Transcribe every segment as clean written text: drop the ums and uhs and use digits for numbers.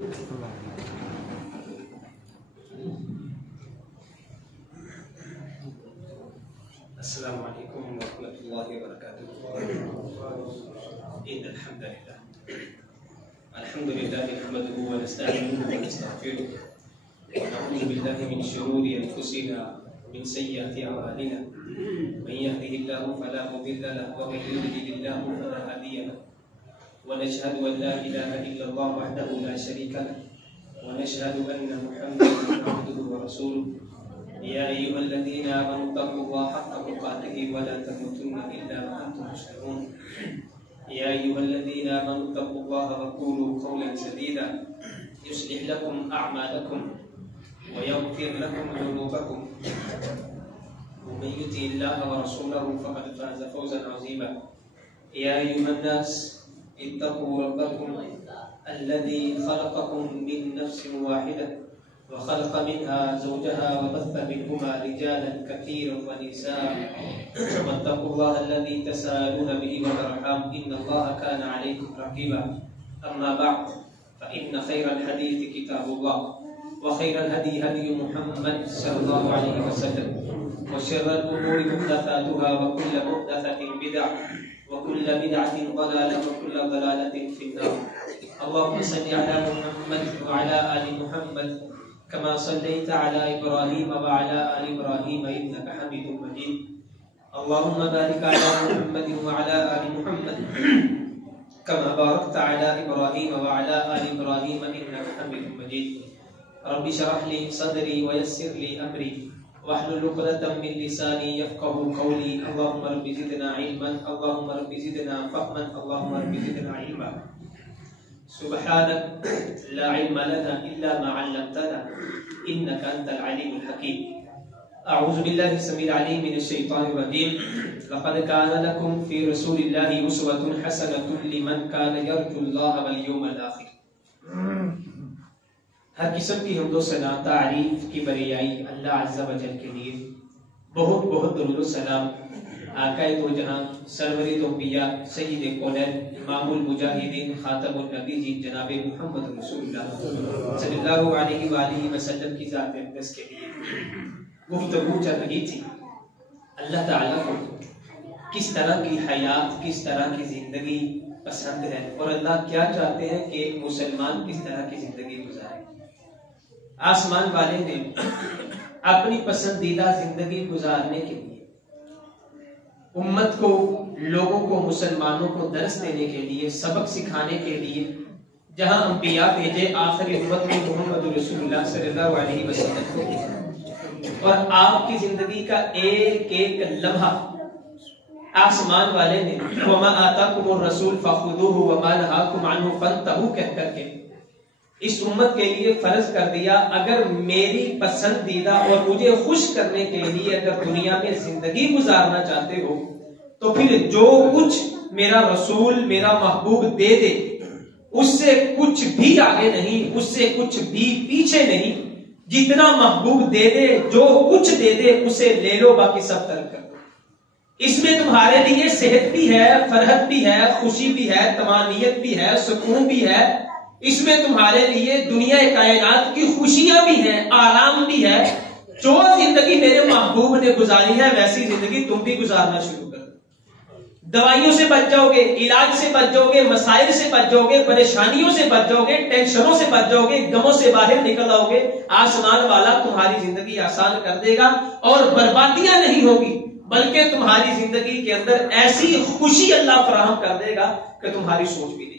السلام علیکم ورحمۃ اللہ وبرکاتہ۔ ان الحمد للہ نحمده ونستعینه ونستغفره ونعوذ باللہ من شرور انفسنا ومن سیئات اعمالنا من يهده الله فلا مضل له ومن يضلل الله فلا هادي له ونشهد ان لا اله الا الله وحده لا شريك له ونشهد ان محمدا عبده ورسوله يا أيها الذين آمنوا اتقوا الله حق تقاته ولا تموتن إلا وأنتم مسلمون يا أيها الذين آمنوا اتقوا الله وقولوا قولا سديدا يصلح لكم أعمالكم ويغفر لكم ذنوبكم ومن يطع الله ورسوله فقد فاز فوزا عظيما يا أيها الناس اتقوا ربكم الذي خلقكم من نفس واحدة وخلق منها زوجها وبث منهما رجالا كثيرا ونساء واتقوا الله الذي تساءلون به والارحام ان الله كان عليكم رقيبا اما بعد فان خير الحديث كتاب الله وخير الهدي هدي محمد صلى الله عليه وسلم وشر الامور محدثاتها وكل محدثة بدعة وكل بدعة ضلالة وكل ضلالة في النار اللهم صل على محمد وعلى آل محمد كما صليت على إبراهيم وعلى آل إبراهيم إنك حميد مجيد اللهم بارك على محمد وعلى آل محمد كما باركت على إبراهيم وعلى آل إبراهيم إنك حميد مجيد رب اشرح لي صدري ويسر لي أمري واحلل عقدة من لساني يفقهوا قولي اللهم رب زدنا علما اللهم رب زدنا فهما اللهم رب زدنا علما سبحانك لا علم لنا إلا ما علمتنا إنك أنت العليم الحكيم أعوذ بالله السميع العليم من الشيطان الرجيم لقد كان لكم في رسول الله أسوة حسنة لمن كان يرجو الله واليوم الآخر۔ ہر قسم کی حمد و ثنا تعریف کی بریائی اللہ عز و جل کے لیے، بہت بہت درود و سلام آقا دو جہاں سرور انبیاء سید کونین امام المجاہدین خاتم النبیین جناب محمد رسول اللہ صلی اللہ علیہ وآلہ وسلم کی ذات اقدس کے لیے گفتگو چل رہی تھی۔ اللہ تعالیٰ کو کس طرح کی حیات، کس طرح کی زندگی پسند ہے اور اللہ کیا چاہتے ہیں کہ مسلمان کس طرح کی زندگی گزارے۔ آسمان والے نے اپنی پسندیدہ زندگی گزارنے کے لیے امت کو، لوگوں کو، مسلمانوں کو درس دینے کے لیے، سبق سکھانے کے لیے جہاں انبیاء بھیجے، آخری امت میں محمد رسول اللہ صلی اللہ علیہ وسلم کو، اور آپ کی زندگی کا ایک ایک لمحہ آسمان والے نے وَمَا آتَاكُمُ الرَّسُولُ فَخُذُوهُ وَمَا نَهَاكُمْ عَنْهُ فَانْتَهُوا کہہ کر کے اس امت کے لیے فرض کر دیا، اگر میری پسندیدہ اور مجھے خوش کرنے کے لیے اگر دنیا میں زندگی گزارنا چاہتے ہو تو پھر جو کچھ میرا رسول، میرا محبوب دے دے اس سے کچھ بھی آگے نہیں، اس سے کچھ بھی پیچھے نہیں، جتنا محبوب دے دے، جو کچھ دے دے اسے لے لو، باقی سب ترک کر دو۔ اس میں تمہارے لیے صحت بھی ہے، فرحت بھی ہے، خوشی بھی ہے، طمانینت بھی ہے، سکون بھی ہے، اس میں تمہارے لیے دنیا کائنات کی خوشیاں بھی ہیں، آرام بھی ہے۔ جو زندگی میرے محبوب نے گزاری ہے ویسی زندگی تم بھی گزارنا شروع کر دو۔ دوائیوں سے بچ جاؤ گے، علاج سے بچ جاؤ گے، مسائل سے بچ جاؤ گے، پریشانیوں سے بچ جاؤ گے، ٹینشنوں سے بچ جاؤ گے، غموں سے باہر نکل آؤ گے، آسمان والا تمہاری زندگی آسان کر دے گا اور بربادیاں نہیں ہوگی، بلکہ تمہاری زندگی کے اندر ایسی خوشی اللہ فراہم کر دے گا کہ تمہاری سوچ بھی نہیں۔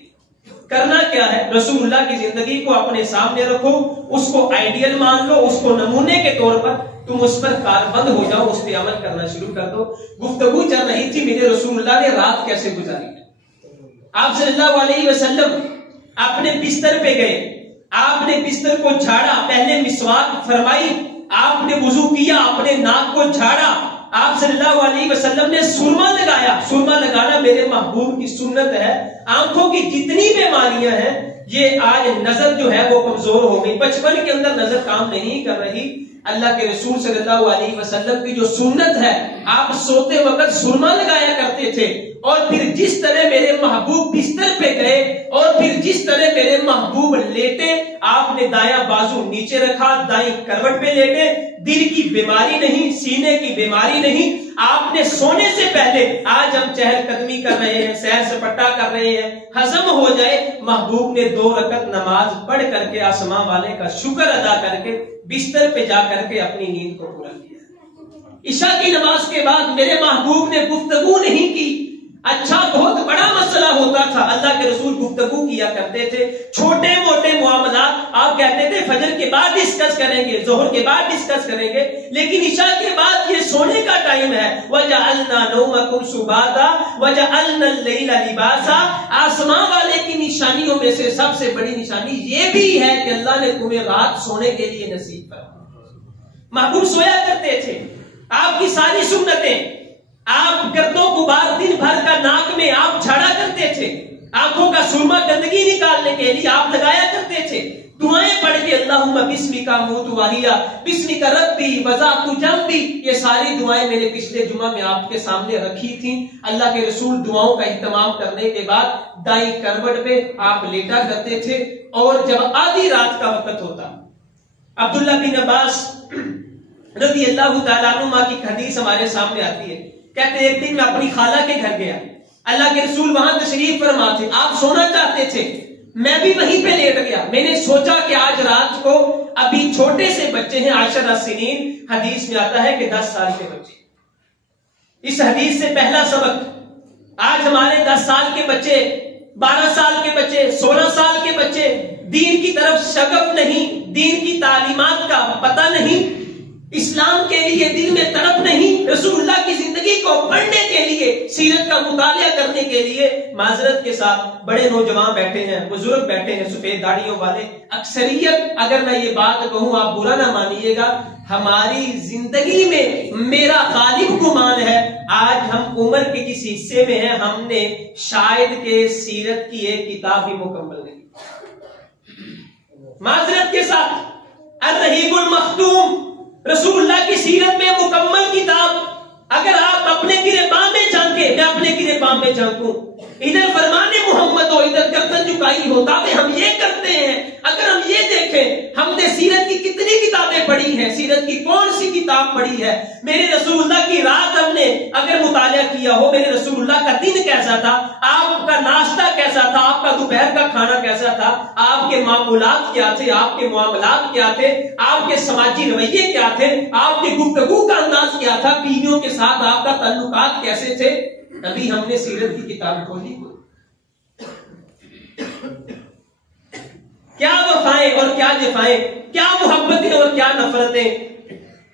کرنا کیا ہے؟ رسول اللہ کی زندگی کو اپنے سامنے رکھو، اس کو آئیڈیل مان لو، اس کو نمونے کے طور پر تم اس پر کاربند ہو جاؤ، اس پہ عمل کرنا شروع کر دو۔ گفتگو چل رہی تھی میرے رسول اللہ نے رات کیسے گزاری ہے۔ آپ صلی اللہ علیہ وسلم اپنے بستر پہ گئے، آپ نے بستر کو جھاڑا، پہلے مسواک فرمائی، آپ نے وضو کیا، اپنے ناک کو جھاڑا، آپ صلی اللہ علیہ وسلم نے سرما لگایا۔ سرما لگانا میرے محبوب کی سنت ہے۔ آنکھوں کی جتنی بیماریاں ہیں، یہ آج نظر جو ہے وہ کمزور ہو گئی، بچپن کے اندر نظر کام نہیں کر رہی۔ اللہ کے رسول صلی اللہ علیہ وسلم کی جو سنت ہے، آپ سوتے وقت سرما لگایا کرتے تھے، اور پھر جس طرح میرے محبوب بستر پہ گئے اور اور پھر جس طرح میرے محبوب لیٹے آپ نے دایاں بازو نیچے رکھا، دائیں کروٹ پہ لیٹے، دل کی بیماری نہیں، سینے کی بیماری نہیں، آپ نے سونے سے پہلے، آج ہم چہل قدمی کر رہے ہیں، سیر سپاٹا کر رہے ہیں، ہضم ہو جائے، محبوب نے 2 رکعت نماز پڑھ کر کے آسمان والے کا شکر ادا کر کے بستر پہ جا کر کے اپنی نیند کو پورا کیا۔ عشاء کی نماز کے بعد میرے محبوب نے گفتگو نہیں کی۔ اچھا بہت بڑا مسئلہ ہوتا تھا، اللہ کے رسول گفتگو کیا کرتے تھے، چھوٹے موٹے معاملات آپ کہتے تھے فجر کے بعد ڈسکس کریں گے، ظہر کے بعد ڈسکس کریں گے، لیکن عشاء کے بعد یہ سونے کا ٹائم ہے۔ وَجَعَلْنَا نَوْمَكُمْ سُبَاتًا وَجَعَلْنَا اللَّيْلَ لِبَاسًا۔ آسمان والے کی نشانیوں میں سے سب سے بڑی نشانی یہ بھی ہے کہ اللہ نے تمہیں رات سونے کے لیے نصیب فرمایا۔ محبوب سویا کرتے تھے، آپ کی ساری سنتیں، آپ گرد و غبار دن بھر کا ناک میں آپ جھاڑا کرتے تھے، آنکھوں کا سرما گندگی نکالنے کے لیے آپ لگایا کرتے تھے، دعائیں پڑھ کے اللہم بسمک موت واہیا بسمک ربی وضعت جنبی، یہ ساری دعائیں میں نے پچھلے جمعہ میں آپ کے سامنے رکھی تھیں۔ اللہ کے رسول دعاؤں کا اہتمام کرنے کے بعد دائیں کروٹ پہ آپ لیٹا کرتے تھے، اور جب آدھی رات کا وقت ہوتا، عبداللہ بن عباس رضی اللہ تعالیٰ عنہ کی حدیث ہمارے سامنے آتی ہے، کہتے ایک دن میں اپنی خالہ کے گھر گیا، اللہ کے رسول وہاں تشریف فرما تھے، آپ سونا چاہتے تھے، میں بھی وہیں پہ لیٹ گیا۔ میں نے سوچا کہ آج رات کو، ابھی چھوٹے سے بچے ہیں، 10 سنین، حدیث میں آتا ہے کہ 10 سال کے بچے، اس حدیث سے پہلا سبق، آج ہمارے 10 سال کے بچے، 12 سال کے بچے، 16 سال کے بچے دین کی طرف شغف نہیں، دین کی تعلیمات کا پتہ نہیں، اسلام کے لیے دل میں تڑپ نہیں، رسول اللہ کی زندگی کو پڑھنے کے لیے، سیرت کا مطالعہ کرنے کے لیے۔ معذرت کے ساتھ بڑے نوجوان بیٹھے ہیں، بزرگ بیٹھے ہیں، سفید داڑھیوں والے، اکثریت، اگر میں یہ بات کہوں آپ برا نہ مانیے گا، ہماری زندگی میں میرا غالب گمان ہے آج ہم عمر کے جس حصے میں ہیں، ہم نے شاید کہ سیرت کی ایک کتاب بھی مکمل نہیں۔ معذرت کے ساتھ الرحیق المختوم، رسول اللہ کی سیرت میں مکمل کتاب، اگر آپ اپنے گریباں میں جھانکیں، میں اپنے گریباں میں جھانکوں، ادھر فرمان محمد ہو، ادھر گردن جھکائی ہو، دعوے ہم یہ کرتے ہیں، اگر ہم یہ دیکھیں ہم نے سیرت کی کتنی کتابیں پڑھی ہیں، سیرت کی کون سی کتاب پڑھی ہے، میرے رسول اللہ کی رات ہم نے اگر مطالعہ کیا ہو، میرے رسول اللہ کا دن کیسا تھا، آپ کا ناشتہ کیسا تھا، آپ کا دوپہر کا کھانا کیسا تھا، آپ کے معمولات کیا تھے، آپ کے معاملات کیا تھے، آپ کے سماجی رویے کیا تھے، آپ کی گفتگو کا انداز کیا تھا، بیویوں کے ساتھ آپ کا تعلقات کیسے تھے، ابھی ہم نے سیرت کی کتاب کھولی کوئی، کیا وفائیں اور کیا جفائیں، کیا محبتیں اور کیا نفرتیں،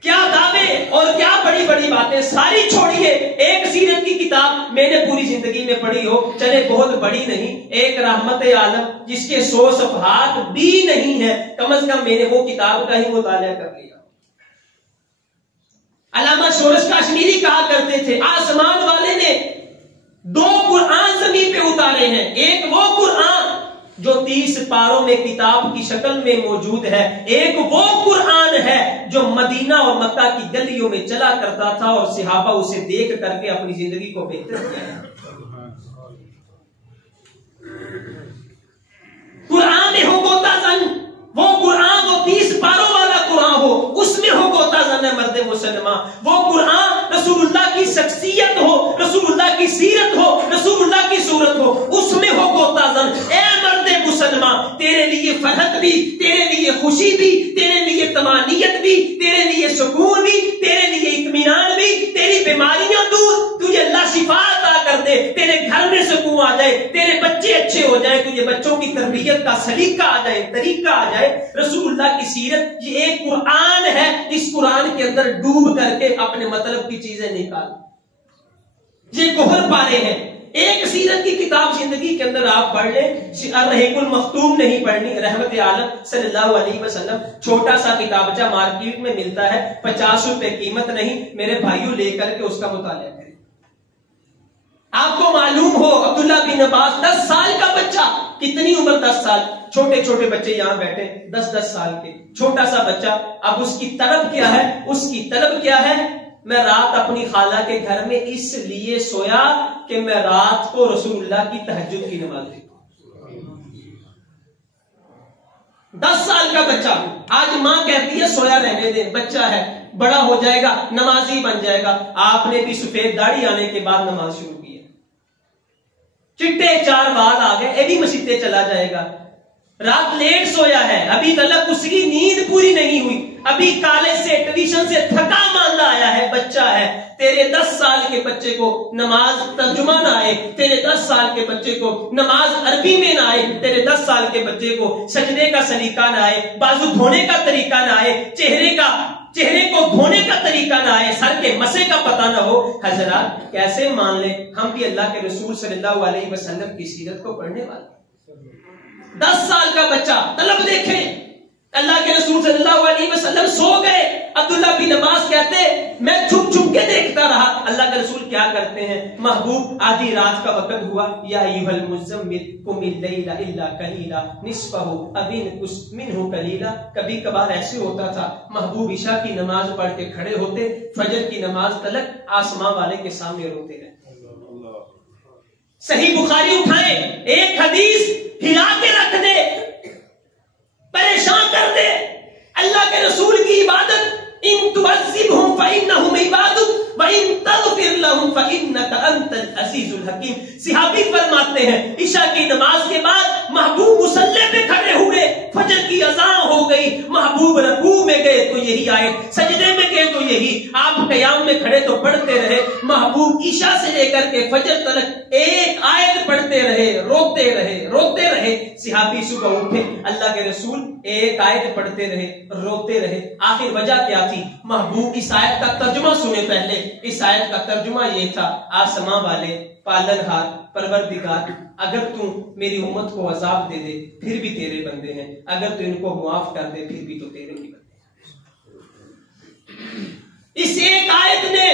کیا دعوے اور کیا بڑی بڑی باتیں، ساری چھوڑیے، ایک سیرت کی کتاب میں نے پوری زندگی میں پڑھی ہو، چلے بہت بڑی نہیں، ایک رحمت عالم جس کے 100 صفحات بھی نہیں ہے، کم از کم میں نے وہ کتاب کا ہی مطالعہ کر لیا۔ علامہ شورش کاشمیری کہا کرتے تھے آسمان والے نے 2 قرآن زمین پہ اتارے ہیں، ایک وہ قرآن جو 30 پاروں میں کتاب کی شکل میں موجود ہے، ایک وہ قرآن ہے جو مدینہ اور مکہ کی گلیوں میں چلا کرتا تھا اور صحابہ اسے دیکھ کر کے اپنی زندگی کو بہتر کیا۔ قرآن میں ہو گوتا زن، وہ قرآن، وہ 30 پاروں والا قرآن ہو، اس میں ہو گوتا زن ہے مرد مسلمان، وہ قرآن رسول اللہ کی شخصیت ہو، رسول اللہ کی سیرت ہو، رسول اللہ کی صورت ہو، اس میں ہو گوتا زن۔ اے مرد مسلمان، تیرے لیے فرحت بھی، تیرے لیے خوشی بھی، تیرے لیے طمانینت بھی، تیرے لیے سکون بھی، تیرے لیے اطمینان بھی، تیری بیماریاں دور، تجھے اللہ شفا عطا کر دے، تیرے گھر میں سکون آ جائے، تیرے بچے اچھے ہو جائیں، تجھے بچوں کی تربیت کا سلیقہ آ جائے، طریقہ آ جائے۔ رسول اللہ کی سیرت یہ ایک قرآن ہے، اس قرآن کے اندر ڈوب کر کے اپنے مطلب کی چیزیں نکال، یہ گوہر پارے ہیں۔ ایک سیرت کی کتاب زندگی کے اندر آپ پڑھ لیں، الرحیق المختوم نہیں پڑھنی، رحمت عالم صلی اللہ علیہ وسلم، چھوٹا سا کتابچہ مارکیٹ میں ملتا ہے، 50 روپے قیمت نہیں، میرے بھائیوں لے کر کے اس کا مطالعہ کریں۔ آپ کو معلوم ہو عبداللہ بن عباس 10 سال کا بچہ، کتنی عمر 10 سال، چھوٹے چھوٹے بچے یہاں بیٹھے 10 سال کے، چھوٹا سا بچہ، اب اس کی طلب کیا ہے، اس کی طلب کیا ہے، میں رات اپنی خالہ کے گھر میں اس لیے سویا کہ میں رات کو رسول اللہ کی تہجد کی نماز دیکھوں۔ 10 سال کا بچہ آج ماں کہتی ہے سویا رہنے دے، بچہ ہے بڑا ہو جائے گا نمازی بن جائے گا. آپ نے بھی سفید داڑھی آنے کے بعد نماز شروع کی ہے، چٹے 4 بال آ گئے، یہ بھی مسجد چلا جائے گا. رات لیٹ سویا ہے، ابھی تلک اس کی نیند پوری نہیں ہوئی، ابھی کالج سے ٹیوشن سے تھکا ماندہ آیا ہے، بچہ ہے. تیرے 10 سال کے بچے کو نماز ترجمہ نہ آئے، تیرے 10 سال کے بچے کو نماز عربی میں نہ آئے، تیرے 10 سال کے بچے کو سجدے کا سلیقہ نہ آئے، بازو دھونے کا طریقہ نہ آئے، چہرے کو دھونے کا طریقہ نہ آئے، سر کے مسے کا پتہ نہ ہو. حضرات کیسے مان لیں ہم بھی اللہ کے رسول صلی اللہ علیہ وسلم کی سیرت کو پڑھنے والے. 10 سال کا بچہ طلب دیکھیں، اللہ کے رسول صلی اللہ علیہ وسلم سو گئے، عبداللہ بن عباس کہتے میں چھپ چھپ کے دیکھتا رہا. اللہ کے رسول کیا کرتے ہیں؟ محبوب آدھی رات کا وقت ہوا، یا ایھا المزمل قم اللیل الا قلیلا نصفہ او انقص منہ قلیلا. کبھی کبھار ایسے ہوتا تھا محبوب عشاء کی نماز پڑھ کے کھڑے ہوتے، فجر کی نماز تلک آسمان والے کے سامنے روتے رہتے. صحیح بخاری اٹھائیں، ایک حدیث ہلا کے رکھ دے، پریشان کر دے. اللہ کے رسول کی عبادت، ان تعذبہم فانہم عبادک وان تغفر لہم فانک انت العزیز الحکیم. صحابی فرماتے ہیں عشاء کی نماز کے بعد محبوب مصلی پہ کھڑے ہوئے، فجر کی اذان ہو گئی، محبوب رکوع میں گئے تو یہی آئے، سجدے میں گئے تو یہی، آپ قیام میں کھڑے تو پڑھتے رہے. محبوب عشاء سے لے کر کے فجر تک ایک آیت پڑھتے رہے، روتے رہے. صحابی صبح اٹھے، اللہ کے رسول ایک آیت پڑھتے رہے، روتے رہے. آخر وجہ کیا تھی؟ محبوب اس آیت کا ترجمہ سنے. پہلے اس آیت کا ترجمہ یہ تھا، آسمان والے پالنہار پروردگار اگر تو میری امت کو عذاب دے دے پھر بھی تیرے بندے ہیں، اگر تو ان کو معاف کر دے پھر بھی تو تیرے ہی بندے ہیں. اس ایک آیت نے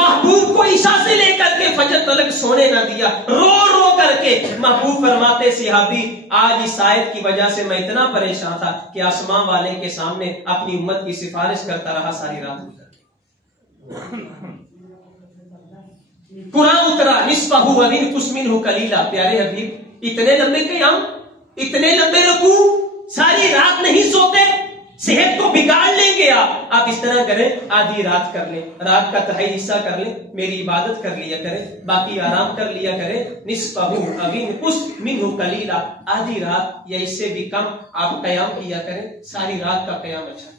محبوب کو عشاء سے لے کر کے فجر تلک سونے نہ دیا. رو کر کے محبوب فرماتے صحابی آج اس آیت کی وجہ سے میں اتنا پریشان تھا کہ آسمان والے کے سامنے اپنی امت کی سفارش کرتا رہا ساری رات گزر. قرآن اترا نصفہ وانقص منہ قلیلا. پیارے حبیب اتنے لمبے قیام، اتنے لمبے رکوع، ساری رات نہیں سوتے، صحت کو بگاڑ لیں گے آپ اس طرح کریں، آدھی رات کر لیں، رات کا تہائی حصہ کر لیں، میری عبادت کر لیا کریں، باقی آرام کر لیا کریں. نصفہ او انقص منہ قلیلا، آدھی رات یا اس سے بھی کم آپ قیام کیا کریں، ساری رات کا قیام اچھا.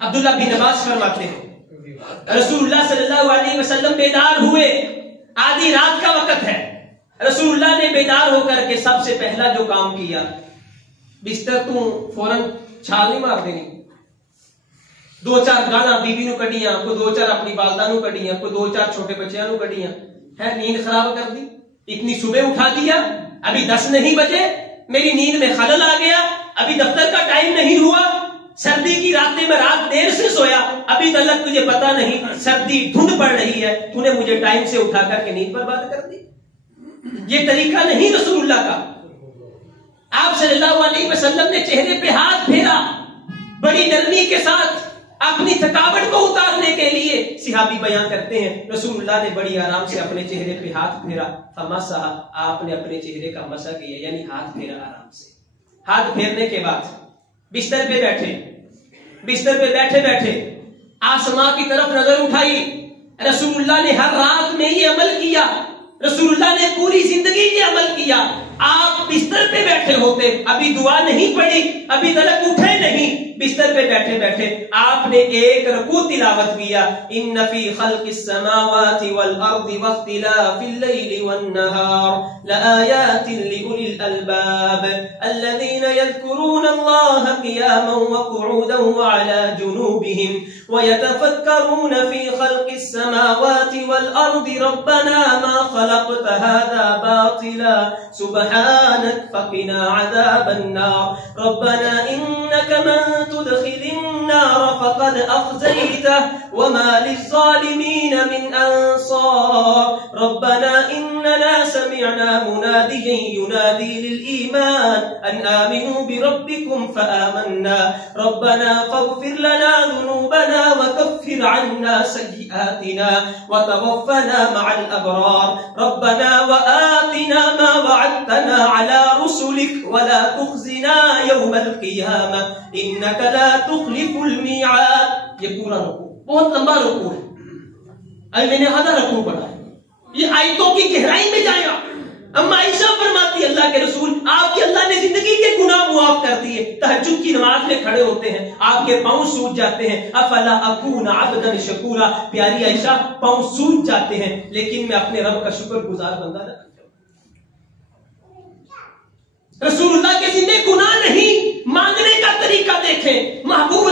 عبداللہ بن عباس فرماتے ہیں رسول اللہ صلی اللہ علیہ وسلم بیدار ہوئے، آدھی رات کا وقت ہے. رسول اللہ نے بیدار ہو کر کے سب سے پہلا جو کام کیا، بستر تو فوراً چھال نہیں مار دینی، 2-4 گانا بیوی نو کڈیاں، کوئی 2-4 اپنی والدہ نو کڈیاں، کوئی 2-4 چھوٹے بچیاں نو کڈیاں، ہے نیند خراب کر دی. اتنی صبح اٹھا دیا، ابھی 10 نہیں بجے، میری نیند میں خلل آ گیا، ابھی دفتر کا ٹائم نہیں ہوا، سردی کی راتیں میں رات دیر سے سویا، ابھی تک تجھے پتا نہیں سردی دھند پڑ رہی ہے، تو نے مجھے ٹائم سے اٹھا کر کے نیند برباد کر دی. یہ طریقہ نہیں رسول اللہ کا. آپ صلی اللہ علیہ وسلم نے چہرے پہ ہاتھ پھیرا، بڑی نرمی کے ساتھ اپنی تھکاوٹ کو اتارنے کے لیے. صحابی بیان کرتے ہیں رسول اللہ نے بڑی آرام سے اپنے چہرے پہ ہاتھ پھیرا، فمسح، آپ نے اپنے چہرے کا مسح کیا، یعنی ہاتھ پھیرا آرام سے. ہاتھ پھیرنے کے بعد بستر پہ بیٹھے آسمان کی طرف نظر اٹھائی. رسول اللہ نے ہر رات میں یہ عمل کیا، رسول اللہ نے پوری زندگی یہ عمل کیا. آپ بستر پہ بیٹھے ہوتے، ابھی دعا نہیں پڑی، ابھی تلک اٹھے نہیں، بستر پہ بیٹھے آپ نے ایک رکوع تلاوت کیا. ان فی خلق السماوات والارض واختلاف الليل والنهار لآیات لأولی الالباب الذین یذکرون اللہ قیاما وقعودا وعلى جنوبهم ويتفکرون فی خلق السماوات والارض ربنا ما خلقت هذا باطلا سبحانك فقنا عذاب النار ربنا انك من تدخل النار فقد اخزيته وما للظالمين من انصار ربنا اننا سمعنا مناديا ينادي للايمان ان امنوا بربكم فآمنا ربنا فاغفر لنا ذنوبنا ربنا وكفر عنا سيئاتنا وتوفنا مع الأبرار ربنا وآتنا ما وعدتنا على رسلك ولا تخزنا يوم القيامة إنك لا تخلف الميعاد. یہ پورا رکوع بہت لمبا رکوع ہے. ابھی میں نے آدھا رکوع پڑھا ہے. یہ آیتوں کی گہرائی میں جائیں آپ. اما عائشہ فرماتی اللہ کے رسول آپ کی اللہ نے زندگی کے گناہ معاف کر دیے. تہجد کی نماز میں کھڑے ہوتے ہیں آپ کے پاؤں سوج جاتے ہیں. افلا اکون عبدا شکورا. پیاری عائشہ پاؤں سوج جاتے ہیں لیکن میں اپنے رب کا شکر گزار بندہ نہ بن جاؤں. رسول اللہ کے ذمہ گناہ نہیں. مانگنے کا طریقہ دیکھیں. محبوب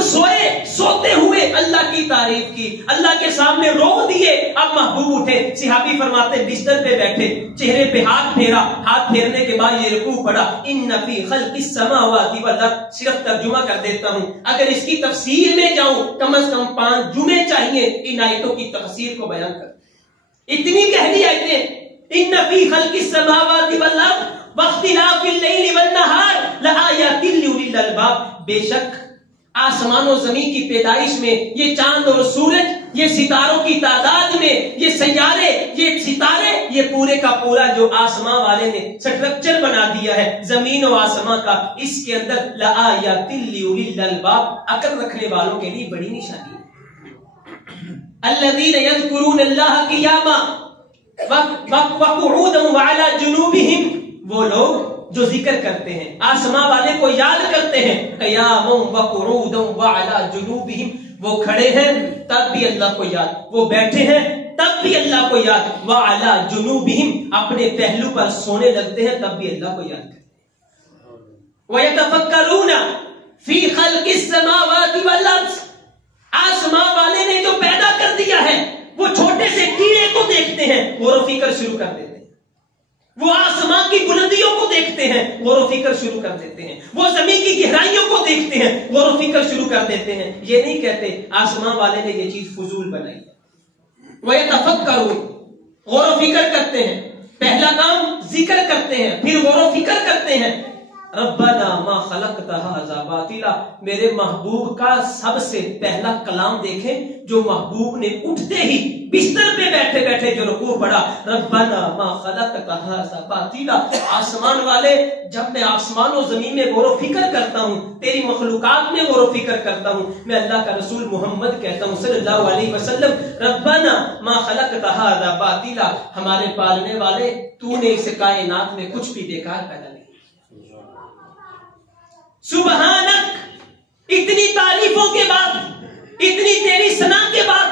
سوتے ہوئے اللہ کی تعریف کی, اللہ کے سامنے رو دیے. اب محبوب اٹھے. صحابی فرماتے بستر پہ بیٹھے, چہرے پہ ہاتھ پھیرا. ہاتھ پھیرنے کے بعد یہ رکوع پڑا ان فی خلق السماوات والارض. صرف ترجمہ کر دیتا ہوں, اگر اس کی تفسیر میں جاؤں کم از کم 5 جمعے چاہیے ان آیتوں کی تفسیر کو بیان کر. اتنی گہری آیتیں. ان فی خلق السماوات والارض واختلاف اللیل والنہار لآیات لأولی الالباب. بے شک آسمان و زمین کی پیدائش میں, یہ چاند اور سورج, یہ ستاروں کی تعداد میں, یہ سیارے, یہ ستارے, یہ پورے کا پورا جو آسمان والے نے سٹرکچر بنا دیا ہے زمین و آسمان کا, اس کے اندر لآیات لأولی الالباب عقل رکھنے والوں کے لیے بڑی نشانی ہے. الذین یذکرون اللہ قیاما وقعودا وعلی جنوبہم. وہ لوگ جو ذکر کرتے ہیں, آسمان والے کو یاد کرتے ہیں. قیاما وقعودا وعلی جنوبہم. وہ کھڑے ہیں تب بھی اللہ کو یاد, وہ بیٹھے ہیں تب بھی اللہ کو یاد. وعلی جنوبہم. اپنے پہلو پر سونے لگتے ہیں تب بھی اللہ کو یاد کرتے ہیں. وَيَتَفَكَّرُونَ فِي خَلْقِ السَّمَاوَاتِ وَالْأَرْضِ. آسمان والے نے جو پیدا کر دیا ہے وہ چھوٹے سے کیڑے کو دیکھتے ہیں, غور و فکر شروع کر دیتے ہیں. وہ آسمان کی بلندیوں کو دیکھتے ہیں, غور و فکر شروع کر دیتے ہیں. وہ زمین کی گہرائیوں کو دیکھتے ہیں, غور و فکر شروع کر دیتے ہیں. یہ نہیں کہتے آسمان والے نے یہ چیز فضول بنائی ہے. وَيَتَفَكَّرُونَ. غور و فکر کرتے ہیں. پہلا کام ذکر کرتے ہیں, پھر غور و فکر کرتے ہیں. ربنا ما خلقت هذا باطلا. میرے محبوب کا سب سے پہلا کلام دیکھیں جو محبوب نے اٹھتے ہی بستر پہ بیٹھے بیٹھے جو رکوع پڑا. ربنا ما خلقت هذا باطلا. آسمان والے, جب میں آسمان و زمین میں غور و فکر کرتا ہوں, تیری مخلوقات میں غور و فکر کرتا ہوں, میں اللہ کا رسول محمد کہتا ہوں صلی اللہ علیہ وسلم, ربنا ما خلقت هذا باطلا. ہمارے پالنے والے, تو نے اس کائنات میں کچھ بھی بیکار پیدا نہیں. سبحانک. اتنی تعریفوں کے بعد, اتنی تیری ثنا کے بعد,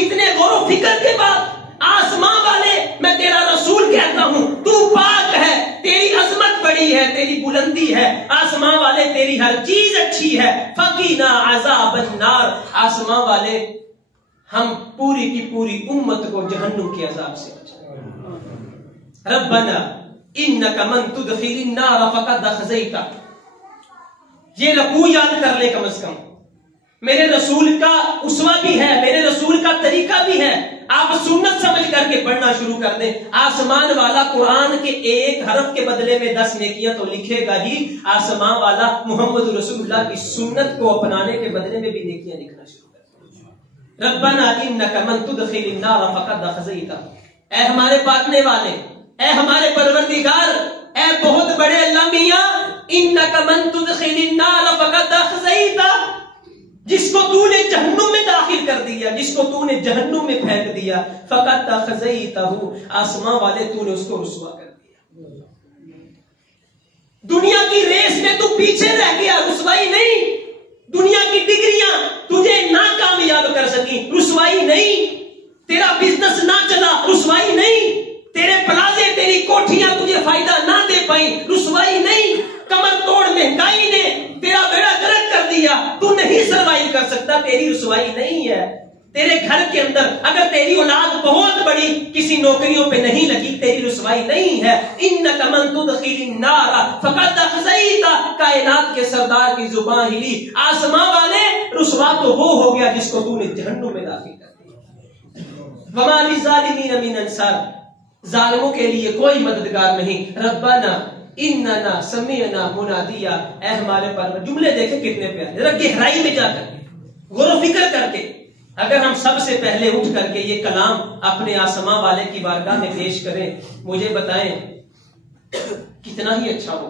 اتنے غور و فکر کے بعد, آسمان والے میں تیرا رسول کہتا ہوں تو پاک ہے, تیری عظمت بڑی ہے, تیری بلندی ہے. آسمان والے تیری ہر چیز اچھی ہے. فقینا عذاب النار. آسمان والے ہم پوری کی پوری امت کو جہنم کے عذاب سے بچا. ربنا انک من تدخل النار فقد اخزیتہ. یہ رکوع یاد کر لے کم از کم. میرے رسول کا اسوہ بھی ہے, میرے رسول کا طریقہ بھی ہے. آپ سنت سمجھ کر کے پڑھنا شروع کر دیں. آسمان والا قرآن کے ایک حرف کے بدلے میں 10 نیکیاں تو لکھے گا ہی. آسمان والا محمد رسول اللہ کی سنت کو اپنانے کے بدلے میں بھی نیکیاں لکھنا شروع کر دیں. ربنا انک من تدخل النار فقد اخزیتہ. اے ہمارے پالنے والے, اے ہمارے پروردگار, اے بہت بڑے اللہ میاں, انک من تدخل النار فقد اخزیتہ. جس کو تو نے جہنم میں داخل کر دیا, جس کو تو نے جہنم میں پھینک دیا, فقط اخزیتہ. آسمان والے تو نے اس کو رسوا کر دیا. دنیا کی ریس میں تو پیچھے رہ گیا, رسوائی نہیں. دنیا کی ڈگریاں تجھے ناکامیاب کر سکی, رسوائی نہیں. تیرا بزنس نہ چلا, رسوائی نہیں. تیرے پلازے, تیری کوٹھیاں تجھے فائدہ نہ دے پائیں, رسوائی نہیں. کمر توڑ مہنگائی نے تیرا بیڑا غرق کر دیا, تو نہیں سروائیو کر سکتا, تیری رسوائی نہیں ہے. تیرے گھر کے اندر اگر تیری اولاد بہت بڑی کسی نوکریوں پہ نہیں لگی, تیری رسوائی نہیں ہے. انک من تدخل النار فقد اخزیتہ. کائنات کے سردار کی زبان ہلی, آسمان والے رسوا تو وہ ہو گیا جس کو تو نے جہنم میں داخل کر دیا. وما للظالمین من انصار. ظالموں کے لیے کوئی مددگار نہیں. ربنا اننا سمعنا منادیا. اے ہمارے پر, جملے دیکھیں کتنے پیارے, ذرا گہرائی میں جا کر غور و فکر کر کے اگر ہم سب سے پہلے اٹھ کر کے یہ کلام اپنے آسماں والے کی بارگاہ میں پیش کریں، مجھے بتائیں کتنا ہی اچھا ہو،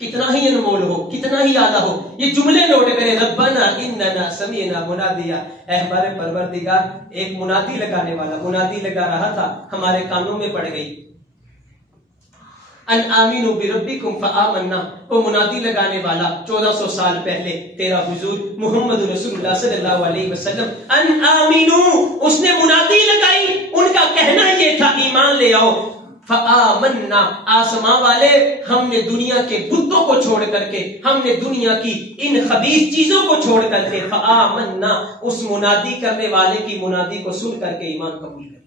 کتنا ہی انمول ہو، کتنا ہی اعلیٰ ہو. یہ جملے نوٹ کریں، ربنا اننا سمعنا منادیا، اے ہمارے پروردگار، ایک منادی لگانے والا منادی لگا رہا تھا، ہمارے کانوں میں پڑ گئی، ان آمینوا بربکم فآمنا، وہ منادی لگانے والا 1400 سال پہلے تیرا حضور محمد رسول اللہ صلی اللہ علیہ وسلم، ان آمینوا، اس نے منادی لگائی، ان کا کہنا یہ تھا ایمان لے آؤ. فآمنا، آسماں والے ہم نے دنیا کے بتوں کو چھوڑ کر کے، ہم نے دنیا کی ان خبیث چیزوں کو چھوڑ کر کے، فآمنا، اس منادی کرنے والے کی منادی کو سن کر کے ایمان قبول کر لیا.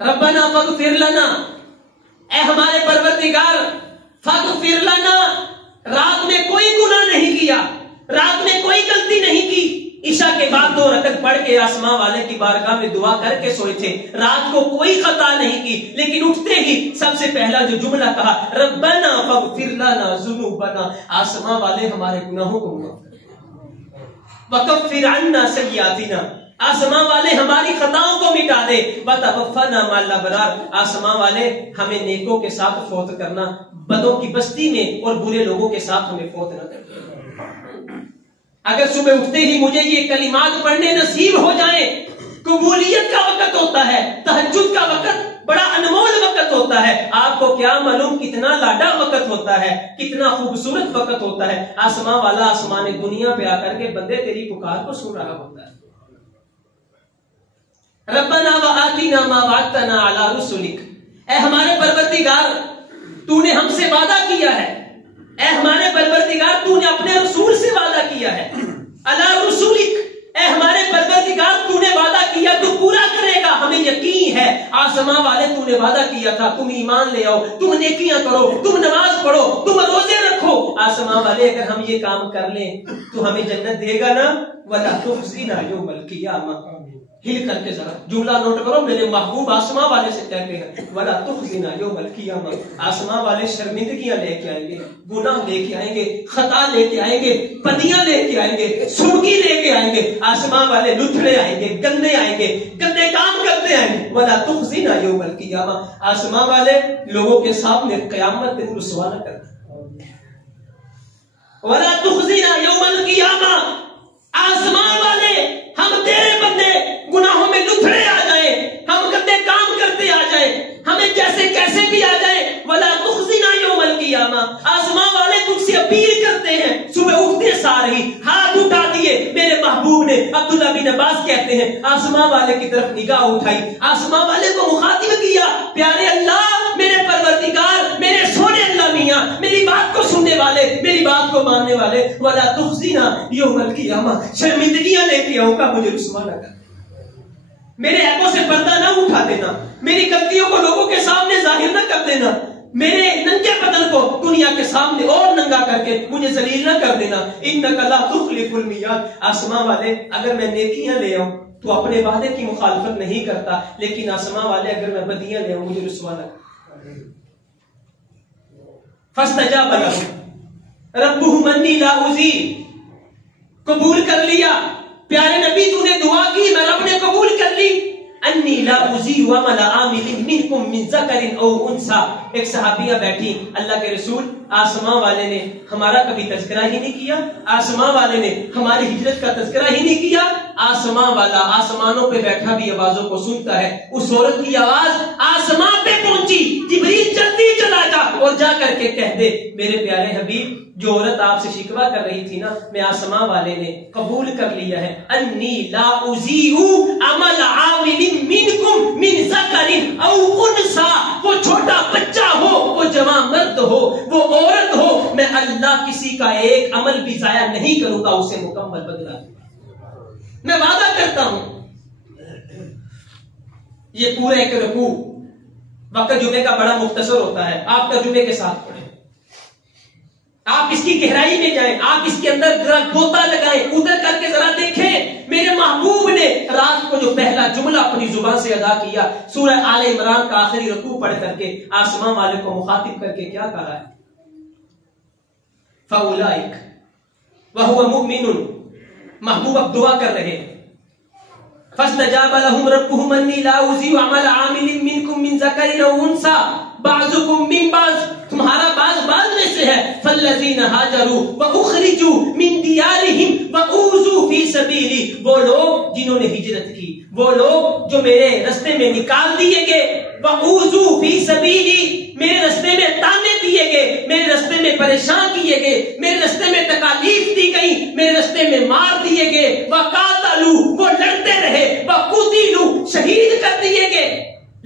ربنا فاغفر لنا، اے ہمارے پروردگار فاغفر لنا، رات میں کوئی گناہ نہیں کیا، رات میں کوئی غلطی نہیں کی، عشاء کے بعد 2 رکعت پڑھ کے آسماں والے کی بارگاہ میں دعا کر کے سوئے تھے، رات کو کوئی خطا نہیں کی، لیکن اٹھتے ہی سب سے پہلا جو جملہ کہا ربنا فاغفر لنا ذنوبنا، آسماں والے ہمارے گناہوں کو معاف کر، وکفر عنا سیئاتنا، آسماں والے ہماری خطاؤں کو مٹا دے، وتوفنا مع الابرار، آسماں والے ہمیں نیکوں کے ساتھ فوت کرنا، بدوں کی بستی میں اور برے لوگوں کے ساتھ ہمیں فوت نہ کرنا. اگر صبح اٹھتے ہی مجھے یہ کلمات پڑھنے نصیب ہو جائیں، قبولیت کا وقت ہوتا ہے، تہجد کا وقت بڑا انمول وقت ہوتا ہے، آپ کو کیا معلوم کتنا لاڈا وقت ہوتا ہے، کتنا خوبصورت وقت ہوتا ہے. آسماں والا آسمان دنیا پہ آ کر کے بندے تیری پکار کو سن رہا ہوتا ہے. ربنا وآتنا ما وعدتنا علی رسلک، اے ہمارے پروردگار تو نے ہم سے وعدہ کیا ہے، اے ہمارے پروردگار تو نے اپنے رسول سے وعدہ کیا ہے، علی رسولک، اے ہمارے پروردگار تو نے وعدہ کیا تو پورا کرے گا، ہمیں یقین ہے. آسماں والے تو نے وعدہ کیا تھا تم ایمان لے آؤ، تم نیکیاں کرو، تم نماز پڑھو، تم روزے رکھو. آسماں والے اگر ہم یہ کام کر لیں تو ہمیں جنت دے گا نا. وَلَا تُخْزِنَا يَوْمَ الْقِيَامَةِ، ہل کر کے ذرا جملہ نوٹ کرو، میرے محبوب آسماں والے سے کہتے ہیں وَلَا تُخْزِنَا يَوْمَ الْقِيَامَةِ، آسماں والے شرمندگیاں لے کے آئیں گے، گناہ لے کے آئیں گے، خطا لے کے آئیں گے، بدیاں لے کے آئیں گے، سڑکی لے کے آئیں گے. آسماں والے لتھڑے آئیں گے، گندے آئیں گے، گندے کام کرتے آئیں گے. وَلَا تُخْزِنَا يَوْمَ الْقِيَامَةِ، آسماں والے لوگوں کے سامنے قیامت دن رسوا نہ کرنا. وَلَا تُخْزِنَا يَوْمَ الْقِيَامَةِ، آسمان والے ہم تیرے بندے گناہوں میں لتھڑے آ جائیں، ہم گندے کام کرتے آ جائیں، ہمیں جیسے کیسے بھی آ جائیں، ولا تخزنا یوم القیامہ، آسمان والے تجھ سے اپیل کرتے ہیں. صبح اٹھتے سار ہی ہاتھ اٹھا دیے میرے محبوب نے. عبداللہ بن عباس کہتے ہیں آسمان والے کی طرف نگاہ اٹھائی، آسمان والے کو مخاطب کیا، پیارے اللہ، میرے پروردگار، میرے سونے اللہ میاں، میری بات کو سننے والے، میری بات کو ماننے والے، ولا تخزنا یوم القیامہ، شرمندگیاں لے کے آؤں گا، مجھے رسوا نہ کر، میرے عیبوں سے پردہ نہ اٹھا دینا، میری غلطیوں کو لوگوں کے سامنے ظاہر نہ کر دینا، میرے ننگے بدن کو دنیا کے سامنے اور ننگا کر کے مجھے ذلیل نہ کر دینا. انک لا تخلف المیعاد، آسماں والے اگر میں نیکیاں لے آؤں تو اپنے وعدے کی مخالفت نہیں کرتا، لیکن آسماں والے اگر میں بدیاں لے آؤں مجھے رسوا نہ کر. فاستجاب له ربه منی لا اذی، قبول کر لیا پیارے نبی، تو نے دعا کی، میں رب نے قبول کر لی. انی لا اضیع عمل عامل منکم من ذکر او انثی، ایک صحابیہ بیٹھی، اللہ کے رسول آسماں والے نے ہمارا کبھی تذکرہ ہی نہیں کیا، آسماں والے نے ہماری ہجرت کا تذکرہ ہی نہیں کیا. آسماں والا آسمانوں پہ بیٹھا بھی آوازوں کو سنتا ہے، اس عورت کی آواز آسمان پہ پہنچی، جبریل جلدی چلا جا اور جا کر کے کہہ دے میرے پیارے حبیب، جو عورت آپ سے شکوہ کر رہی تھی نا، میں آسماں والے نے قبول کر لیا ہے. انی لا اضیع عمل عامل منکم من ذکر او انثی، وہ چھوٹا بچہ ہو، وہ جوان مرد ہو، وہ عورت ہو، میں اللہ کسی کا ایک عمل بھی ضائع نہیں کروں گا، اسے مکمل بدلا دوں گا، میں وعدہ کرتا ہوں. یہ پورا ایک رکوع وقت جمعے کا بڑا مختصر ہوتا ہے، آپ کا جمعے کے ساتھ پڑھیں، آپ اس کی گہرائی میں جائیں، آپ اس کے اندر ذرا گوتا لگائیں، ادھر کر کے ذرا دیکھیں میرے محبوب نے رات کو جو پہلا جملہ اپنی زبان سے ادا کیا، سورہ آل عمران کا آخری رکوع پڑھ کر کے آسمان والے کو مخاطب کر کے کیا کہا ہے؟ فَأُولَئِكَ وَهُوَ مُؤْمِنٌ، محبوب اب دعا کر رہے ہیں. فَاسْتَجَابَ لَهُمْ رَبُّهُمْ أَنِّي لَا أُضِيعُ عَمَلَ عَامِلٍ مِّنكُم مِّن ذَكَرٍ أَوْ أُنثَىٰ بَعْضُكُم مِّن بَعْضٍ، تمہارا بعض میں سے ہے. فَالَّذِينَ هَاجَرُوا وَأُخْرِجُوا مِن دِيَارِهِمْ وَأُوذُوا فِي سَبِيلِي، وہ لوگ جنہوں نے ہجرت کی، وہ لوگ جو میرے رستے میں نکال دیے گئے. وَأُوذُوا فِي سَبِيلِي، میرے رستے میں تانے دیے گئے، میرے رستے میں پریشان کیے گئے، میرے رستے میں تکالیف دی گئی، میرے رستے میں مار دیے گئے. وَقَاتَلُوا، وہ لڑتے رہے. وَقُتِلُوا، شہید کر دیے گئے.